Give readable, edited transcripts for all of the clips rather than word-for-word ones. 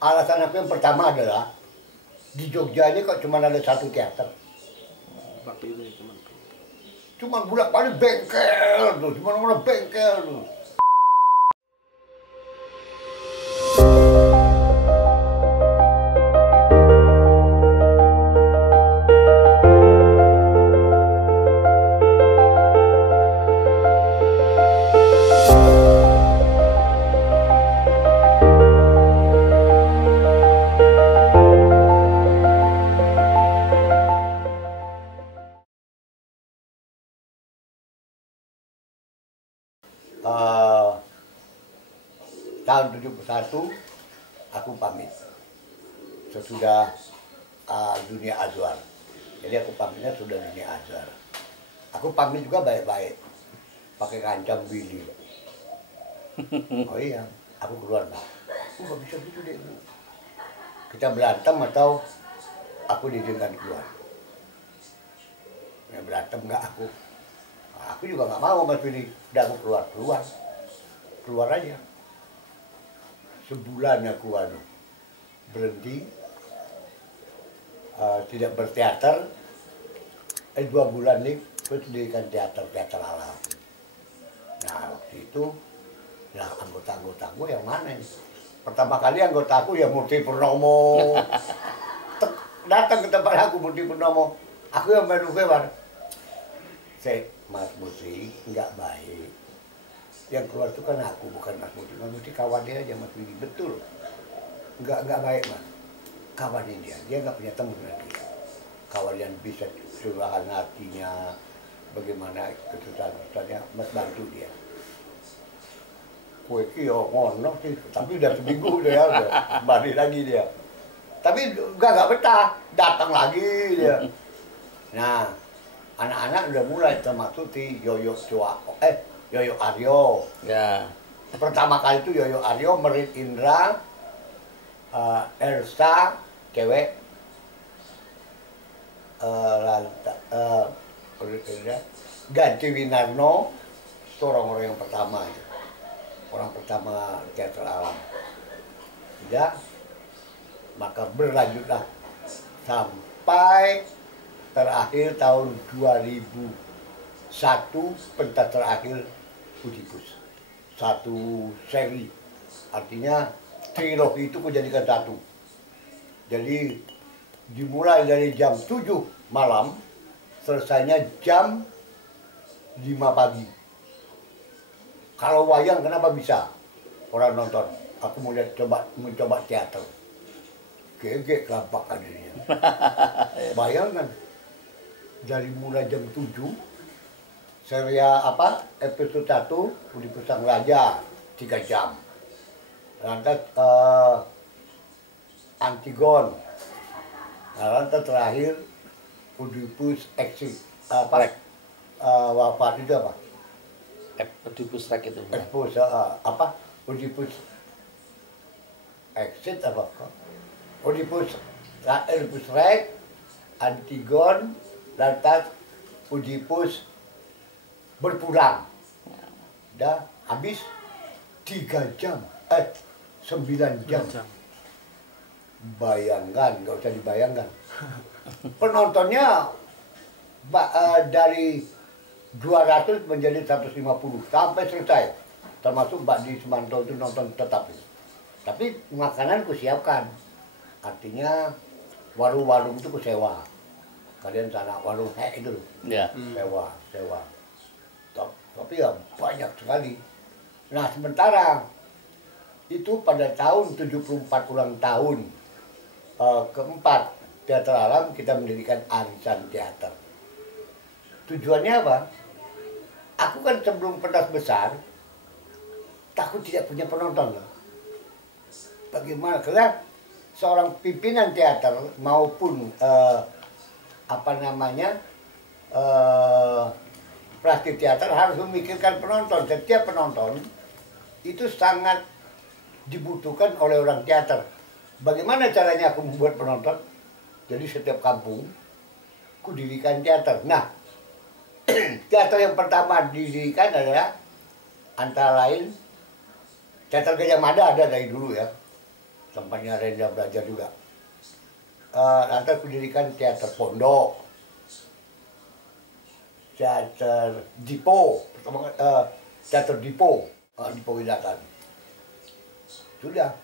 alasan aku yang pertama adalah di Jogja ini kok cuma ada satu teater. Waktu itu teman. Cuma bolak balik bengkel tuh, cuma mana bengkel tuh. Tahun 71 aku pamit sesudah dunia azwar. Jadi aku pamitnya sudah dunia azwar. Aku pamit juga baik-baik, pakai kancam Willy. Oh iya, aku keluar Pak. Aku nggak bisa gitu deh Bu. Kita berantem atau aku diizinkan keluar. Ya berantem nggak aku. Aku juga nggak mau Mas Willy. Udah aku keluar aja. Sebulan aku berhenti, tidak berteater. 2 bulan nih, terus dirikan teater alam. Nah waktu itu, nah anggota gue yang mana nih? Pertama kali anggota aku ya Murti Purnomo. Datang ke tempat aku Murti Purnomo. Aku yang baru keluar. Mas Murti nggak baik. Yang keluar itu kan aku, bukan Mas Murti. Mas Murti kawan dia aja Mas Willy, betul. Nggak baik Mas. Kawanin dia nggak punya teman lagi. Kawan yang bisa curahan hatinya, bagaimana kesusahan-kesusahannya, Mas bantu dia. Kue kio ngono sih, tapi udah seminggu udah ya, udah balik lagi dia. Tapi nggak betah, datang lagi dia. Nah, anak-anak udah mulai termasuk di Yoyo Aryo. Ya. Pertama kali itu Yoyo Aryo, Merit Indra, Elsa, cewek, Ganti Winarno, itu orang-orang yang pertama. Orang pertama teater alam. Tidak, maka berlanjutlah sampai terakhir tahun 2001 pentas terakhir Oedipus. Satu seri, artinya trilogi itu kujadikan satu. Jadi dimulai dari jam 7 malam, selesainya jam 5 pagi. Kalau wayang kenapa bisa orang nonton? Aku mau lihat mencoba teater. Gegek kelampakan dirinya. Bayangkan, dari mulai jam 7, serial episode 1 Oedipus Sang Raja 3 jam. Lantas Antigon. Lantas terakhir Oedipus exit wafat itu apa? Oedipus Rex itu. Oedipus exit apa? Oedipus Rex, Antigon, lantas Oedipus berpulang. Dah habis 3 jam, 9 jam. Bayangkan, nggak usah dibayangkan. Penontonnya dari 200 menjadi 150 sampai selesai. Termasuk Mbak Di Sumanto itu nonton tetap. Tapi makanan kusiapkan. Artinya warung-warung itu kusewa. Kalian sana warung itu loh. Ya. Sewa. Tapi ya banyak sekali. Nah sementara itu pada tahun 74 ulang tahun keempat teater alam kita mendirikan arisan teater. Tujuannya apa? Aku kan sebelum pentas besar takut tidak punya penonton loh. Bagaimana? Karena seorang pimpinan teater maupun plastik teater harus memikirkan penonton. Setiap penonton itu sangat dibutuhkan oleh orang teater. Bagaimana caranya aku membuat penonton? Jadi setiap kampung aku dirikan teater. Nah, teater yang pertama didirikan adalah antara lain Teater Gajah Mada ada dari dulu ya. tempatnya Renda belajar juga. Lantas pendidikan teater pondok, teater Dipo, teater Dipo, Dipo Widatan. Sudah.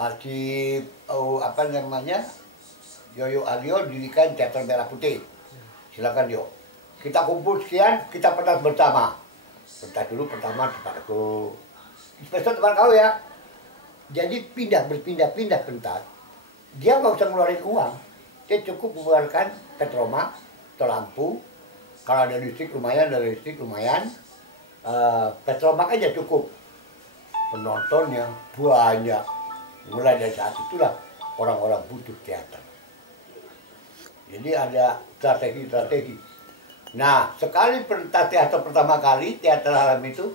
Apa namanya? Yoyo Alio dirikan teater Merah Putih. Silakan Yo. Kita kumpul sekian, kita pentas bersama. Pentas dulu pertama tempat aku. Besok tempat kau ya. Jadi berpindah-pindah pentas. Dia nggak usah ngeluarin uang. Dia cukup mengeluarkan petroma atau lampu. Kalau ada listrik lumayan, petromak aja cukup. Penontonnya banyak. Mulai dari saat itulah orang-orang butuh teater. Jadi ada strategi-strategi. Nah, sekali pentas teater pertama kali, teater alam itu,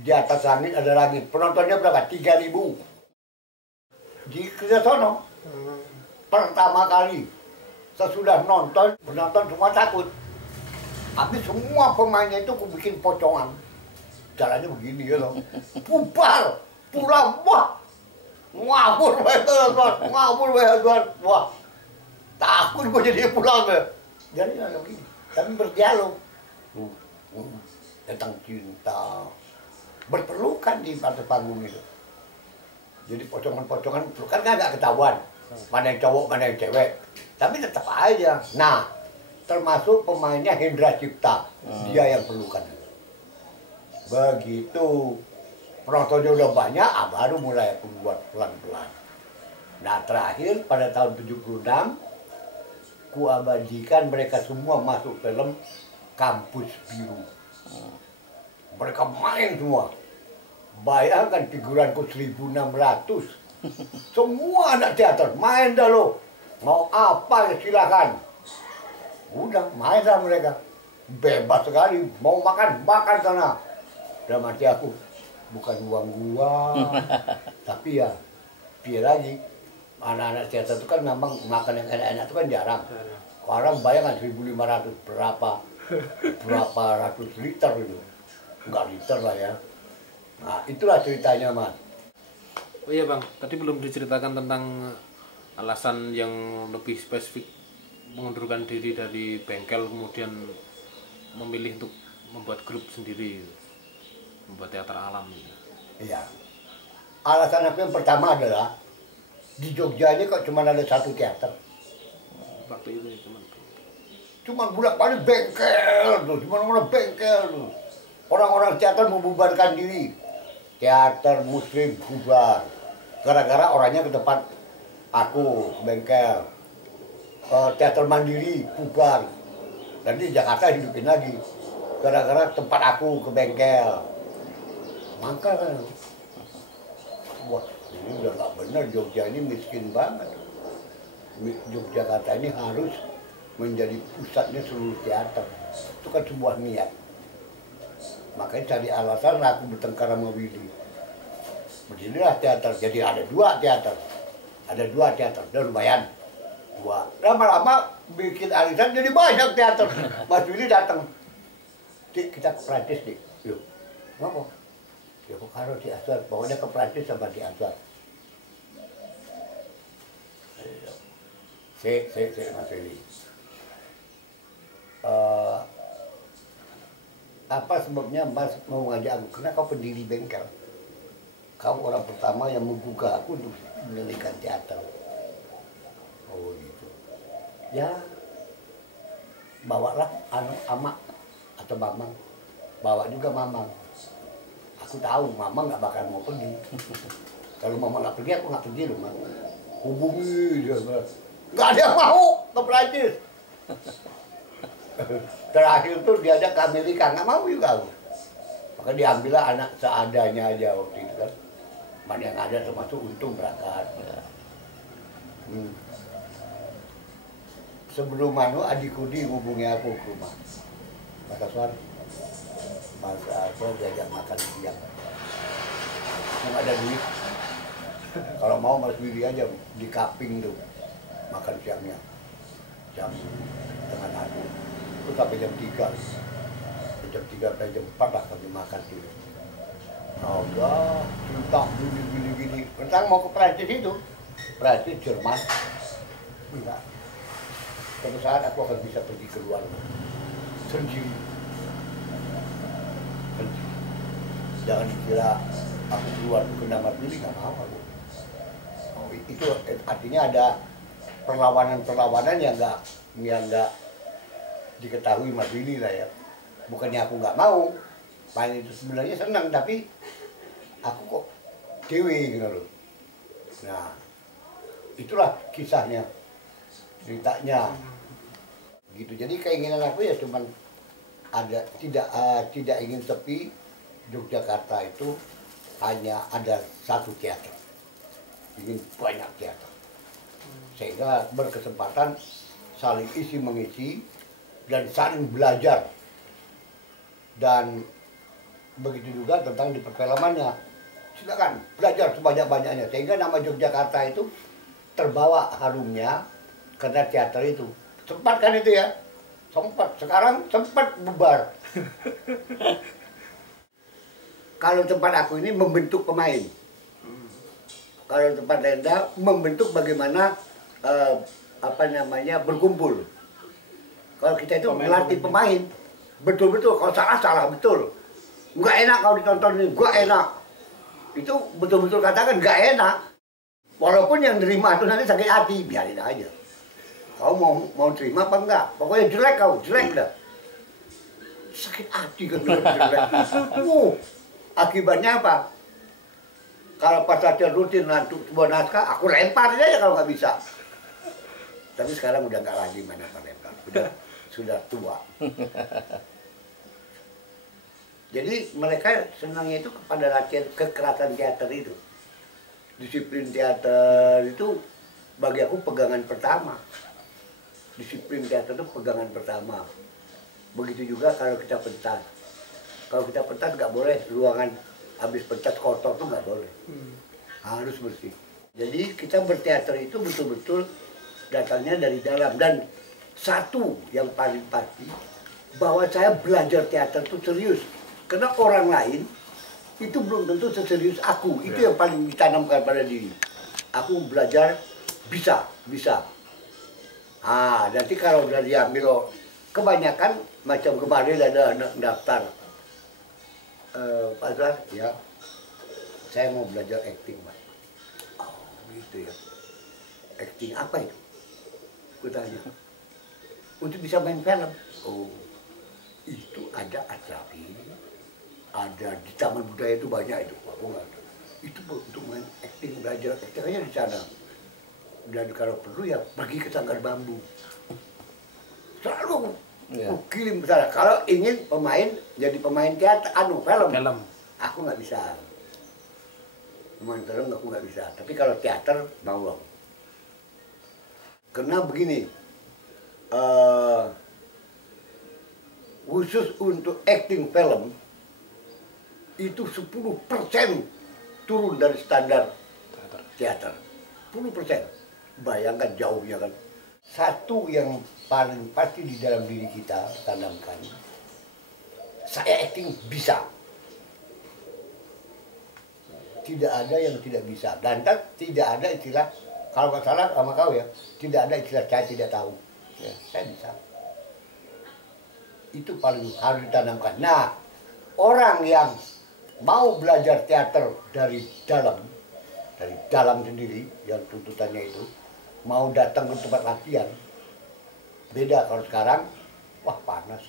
di atas langit ada langit. Penontonnya berapa? 3.000. Di Kerjasono. Pertama kali. Sesudah nonton, penonton semua takut. Habis semua pemainnya itu aku bikin pocongan. Jalannya begini ya loh. Bubar, pulang, wah. Ngawur banget, wah. Takut gue jadi pulang ya. Jadi ada begini. Tapi berdialog. Tentang cinta. Berpelukan di atas panggung itu. Jadi pocongan-pocongan pelukan kan nggak ketahuan. Mana yang cowok, mana yang cewek. Tapi tetap aja. Nah, termasuk pemainnya Hendra Cipta. Dia yang pelukan. Begitu penontonnya udah banyak, baru mulai aku buat pelan-pelan. Nah, terakhir pada tahun 76, ku abadikan mereka semua masuk film Kampus Biru. Mereka main semua. Bayangkan figuranku 1.600. Semua anak teater, main dah lo. Mau apa ya silakan. Udah, main dah mereka. Bebas sekali, mau makan sana. Dalam hati aku, bukan uang gua, tapi ya, biar lagi. Anak-anak teater itu kan memang makan yang enak-enak itu kan jarang. Orang bayangkan 1.500 berapa ratus liter itu. Enggak liter lah ya. Nah, itulah ceritanya, Mas. Oh iya Bang, tadi belum diceritakan tentang alasan yang lebih spesifik mengundurkan diri dari bengkel kemudian memilih untuk membuat grup sendiri, membuat teater alam. Iya. Alasan aku yang pertama adalah di Jogja ini kok cuma ada satu teater. Waktu itu Cuma bolak-balik bengkel tuh, mana-mana bengkel tuh. Orang-orang teater membubarkan diri. Teater Muslim bubar. Gara-gara orangnya ke tempat aku, bengkel. Teater Mandiri bubar. Dan di Jakarta hidupin lagi. Gara-gara tempat aku ke bengkel. Maka kan, wah ini udah nggak benar, Jogja ini miskin banget. Yogyakarta ini harus menjadi pusatnya seluruh teater. Itu kan sebuah niat. Makanya cari alasan aku bertengkar sama Willy. Berdirilah teater. Jadi ada dua teater. Dan lumayan. Dua. Lama-lama bikin arisan jadi banyak teater. Mas Willy datang. Dik, kita ke Prancis, Dik. Yuk. Ngomong. Ya kok harus di Aswar. Pokoknya ke Prancis sama di Aswar. Mas Willy. Apa sebabnya Mas mau ngajak aku? Karena kau pendiri bengkel. Kau orang pertama yang membuka aku untuk mendirikan teater. Oh gitu. Ya, bawalah Amak atau Mamang. Bawa juga Mamang. Aku tahu Mamang nggak bakal mau pergi. Kalau Mamang nggak pergi, aku nggak pergi loh, Mang. Hubungi dia. Nggak ada yang mau ke Perancis. Terakhir tuh diajak ke Amerika, nggak mau juga aku. Maka diambillah anak seadanya aja waktu itu kan. Mana yang ada termasuk Untung berangkat. Sebelum adikku hubungi aku ke rumah. Mas Aswar diajak makan siang. Nggak ada duit. Kalau mau Mas Willy aja di Kaping tuh makan siangnya. Jam tengah hari. Itu sampai jam 3. Jam 3 sampai jam 4 lah kami makan dulu. Allah, cerita gini. Tentang mau ke Perancis itu, Berarti Jerman enggak. Suatu saat aku akan bisa pergi keluar sendiri. Sendiri. Jangan dikira aku keluar kena mati, nggak mau aku. Oh, itu artinya ada perlawanan-perlawanan yang nggak diketahui Mas Billy lah ya. Bukannya aku nggak mau main itu, sebenarnya senang, tapi aku kok dewe gitu loh. Nah, itulah kisahnya, ceritanya gitu. Jadi keinginan aku ya cuman ada tidak ingin sepi. Yogyakarta itu hanya ada satu teater, ingin banyak teater, sehingga berkesempatan saling isi mengisi dan saling belajar. Dan begitu juga tentang di perfilmannya, silakan belajar sebanyak-banyaknya, sehingga nama Yogyakarta itu terbawa harumnya karena teater itu. Sempat kan itu ya, sempat, sekarang sempat bubar. Kalau tempat aku ini membentuk pemain, kalau tempat Renda membentuk bagaimana berkumpul. Kalau kita itu melatih pemain, betul-betul. Kalau salah betul. Nggak enak kalau ditonton ini, nggak enak. Itu betul-betul katakan nggak enak. Walaupun yang nerima itu nanti sakit hati, biarin aja. Kau mau terima apa enggak? Pokoknya jelek kau, jelek dah. Sakit hati kan jelek. Akibatnya apa? Kalau pas saja rutin nanti sebuah naskah, aku lempar aja kalau nggak bisa. Tapi sekarang udah nggak lagi main lempar, sudah tua. Jadi mereka senangnya itu kepada latihan kekerasan teater itu. Disiplin teater itu bagi aku pegangan pertama. Disiplin teater itu pegangan pertama. Begitu juga kalau kita pentas. Kalau kita pentas nggak boleh ruangan habis pentas kotor tuh nggak boleh. Harus bersih. Jadi kita berteater itu betul-betul datangnya dari dalam. Dan satu yang paling pasti, bahwa saya belajar teater itu serius. Karena orang lain itu belum tentu seserius aku. Itu yang paling ditanamkan pada diri. Aku belajar bisa. Nanti kalau udah diambil, kebanyakan macam kemarin ada anak daftar. Pak Zar, ya, saya mau belajar acting, Pak. Oh, gitu ya. Acting apa itu? Aku tanya. Untuk bisa main film. Oh, itu ada Atrafi, ada di Taman Budaya itu banyak itu. Aku nggak ada. Itu untuk main acting, belajar acting aja di sana. Dan kalau perlu ya pergi ke Sanggar Bambu. Selalu kirim ke sana. Kalau ingin jadi pemain teater, film. Aku nggak bisa. Pemain film aku nggak bisa. Tapi kalau teater mau. Karena begini, khusus untuk acting film itu 10% turun dari standar teater. 10%. Bayangkan jauhnya kan. Satu yang paling pasti di dalam diri kita tanamkan, saya acting bisa. Tidak ada yang tidak bisa. Dan tidak ada istilah, kalau nggak salah sama kau ya, tidak ada istilah saya tidak tahu. Ya, saya bisa. Itu paling harus ditanamkan. Nah, orang yang mau belajar teater dari dalam sendiri, yang tuntutannya itu, mau datang ke tempat latihan, beda. Kalau sekarang, wah panas,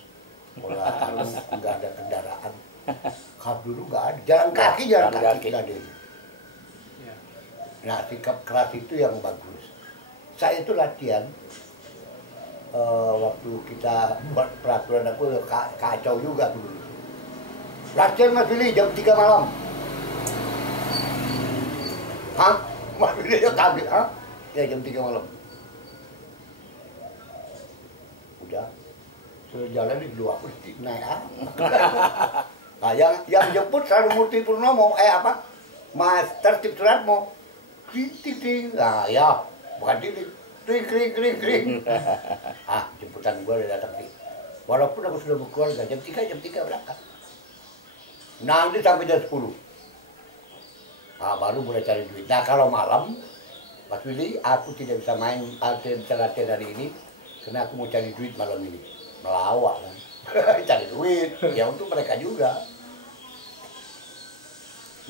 nggak ada kendaraan. Kalau dulu nggak ada, jalan kaki kita deh. Nah, sikap keras itu yang bagus. Saya itu latihan, waktu kita buat peraturan aku kacau juga dulu. Latihan Mas Billy jam 3 malam. Hah? Mas Billy ya kaget, hah? Ya jam 3 malam. Udah, sudah jalan di dua aku naik Nah, yang jemput selalu Murti Purnomo, Mas Tertib Suratmo. Ting. Nah ya, bukan kring. Jemputan gue udah datang nih. Walaupun aku sudah berkeluarga, jam 3 berangkat. Nanti sampai jam 10. Baru mulai cari duit. Nah kalau malam, Mas Willy, aku tidak bisa main, aku tidak bisa latihan hari ini karena aku mau cari duit malam ini. Melawak kan. Cari duit, ya untuk mereka juga.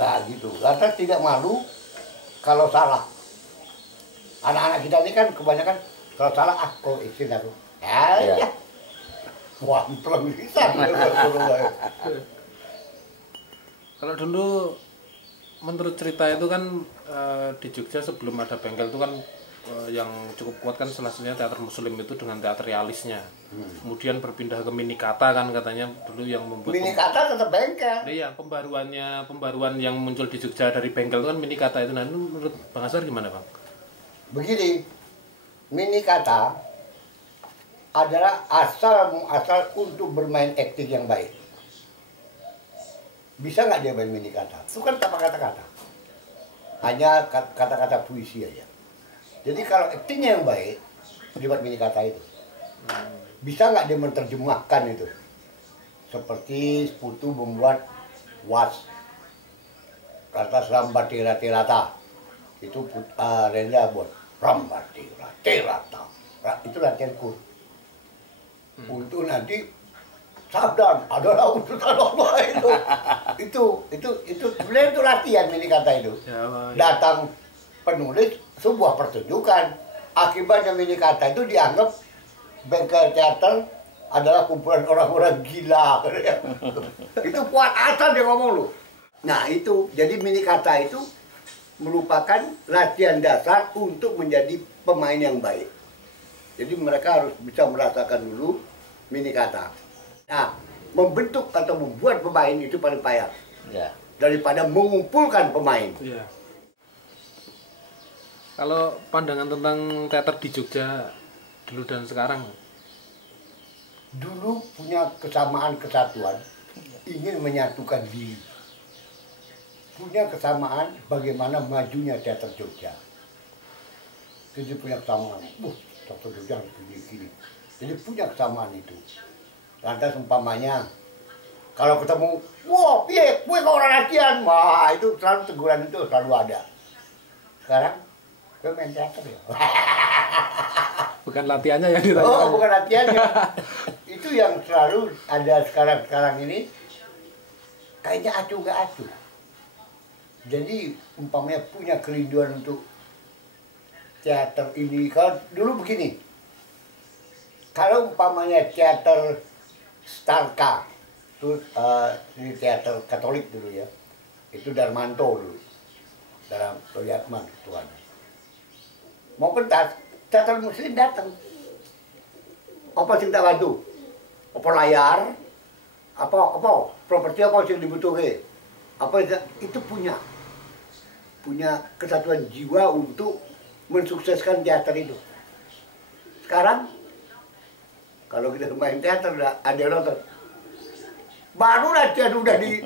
Nah gitu, lantas tidak malu kalau salah. Anak-anak kita ini kan kebanyakan kalau salah, kok izin aku. Ya. Wah, pleng bisa. Kalau dulu menurut cerita itu kan di Jogja sebelum ada bengkel itu kan yang cukup kuat kan salah satunya teater muslim itu dengan teatrialisnya. Kemudian berpindah ke Minikata kan katanya dulu yang membuat Minikata tetap bengkel. Iya, pembaruan yang muncul di Jogja dari bengkel itu kan Minikata itu. Nah, itu menurut Bang Asar gimana, Bang? Begini, Minikata adalah asal untuk bermain akting yang baik. Bisa nggak dia main Minikata? Itu kan tanpa kata-kata. Hanya kata-kata puisi aja. Jadi kalau aktingnya yang baik, dibuat Minikata itu. Bisa nggak dia menerjemahkan itu? Seperti Putu membuat was. Kata Rambatira Tirata. Itu Renda buat Rambatira Tirata. Itu latihan kur. Untuk nanti sabdan adalah utusan Allah itu sebenarnya itu latihan Minikata itu. Datang penulis sebuah pertunjukan, akibatnya Minikata itu dianggap bengkel teater adalah kumpulan orang-orang gila. Itu kuat asal dia ngomong lu. Nah itu jadi Minikata itu merupakan latihan dasar untuk menjadi pemain yang baik. Jadi mereka harus bisa merasakan dulu Minikata. Nah, membentuk atau membuat pemain itu paling payah. Ya. Daripada mengumpulkan pemain. Iya. Kalau pandangan tentang teater di Jogja dulu dan sekarang, Dulu punya kesamaan kesatuan, ingin menyatukan diri. Punya kesamaan bagaimana majunya teater Jogja. Jadi punya kesamaan. Teater Jogja harus gini-gini. Jadi punya kesamaan itu. Lantas umpamanya, kalau ketemu, wah, piye, gue kok orang latihan, wah itu selalu teguran itu selalu ada. Sekarang, gue main teater ya. bukan latihannya yang ditanya. Oh, bukan latihannya. Itu yang selalu ada sekarang ini, kayaknya acuh nggak acuh. Jadi umpamanya punya kerinduan untuk teater ini. Kalau dulu begini, kalau umpamanya teater Starka, itu ini teater Katolik dulu ya, itu Darmanto dulu, dalam Toyatman Tuhan. Mau pentas, teater Muslim datang. Apa sing tak bantu? Apa layar? Apa properti apa yang dibutuhkan? Apa itu punya kesatuan jiwa untuk mensukseskan teater itu. Sekarang kalau kita main teater ada nonton, baru latihan udah di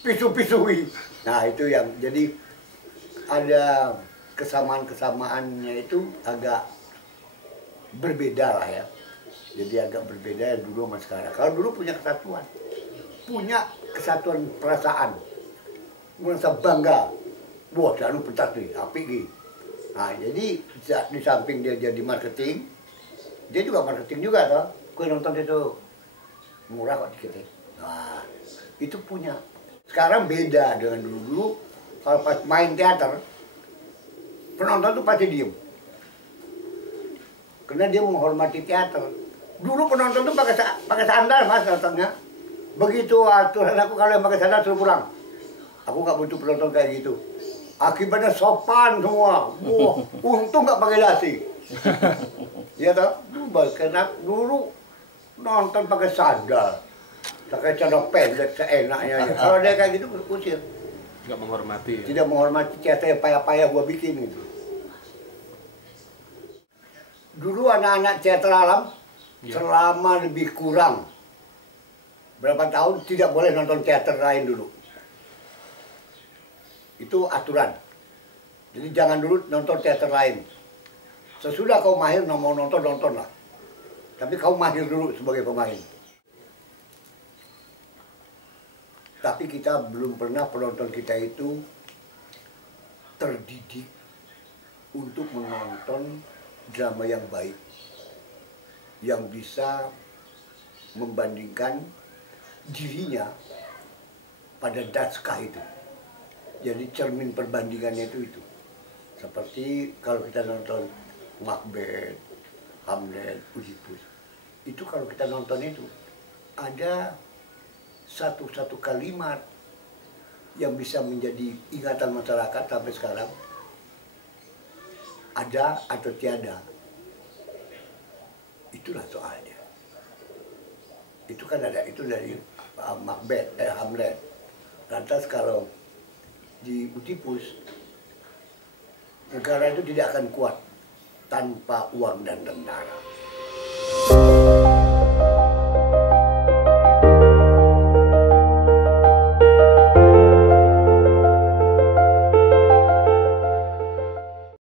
pisu-pisui. Nah itu yang jadi ada kesamaan-kesamaannya itu agak berbeda lah ya. Jadi agak berbeda dulu sama sekarang. Kalau dulu punya kesatuan perasaan, merasa bangga. Wah, jangan pentas nih, apik nih. Nah jadi di samping dia jadi marketing, dia juga marketing juga toh. Gue nonton itu murah kok dikit ya. Nah, itu punya. Sekarang beda dengan dulu. Kalau pas main teater, penonton tuh pasti diem. Karena dia menghormati teater. Dulu penonton tuh pakai sandal mas datangnya. Begitu aturan aku kalau yang pakai sandal suruh pulang. Aku nggak butuh penonton kayak gitu. Akibatnya sopan semua. Wah, untung nggak pakai dasi. Iya toh, karena dulu nonton pakai sandal, pakai celana pendek seenaknya. Kalau dia kayak gitu usir. Nggak menghormati. Ya? Tidak menghormati teater yang payah-payah gua bikin itu. Dulu anak-anak teater alam selama lebih kurang berapa tahun tidak boleh nonton teater lain dulu. Itu aturan. Jadi jangan dulu nonton teater lain. Sesudah kau mahir mau nonton lah. Tapi kau mahir dulu sebagai pemain. Tapi kita belum pernah penonton kita itu terdidik untuk menonton drama yang baik, yang bisa membandingkan dirinya pada naskah itu. Jadi cermin perbandingannya itu. Seperti kalau kita nonton Macbeth, Hamlet, Oedipus, itu kalau kita nonton itu ada satu kalimat yang bisa menjadi ingatan masyarakat sampai sekarang, ada atau tiada. Itulah soalnya. Itu kan ada, itu dari Macbeth, Hamlet. Lantas kalau di Oedipus, negara itu tidak akan kuat tanpa uang dan tentara.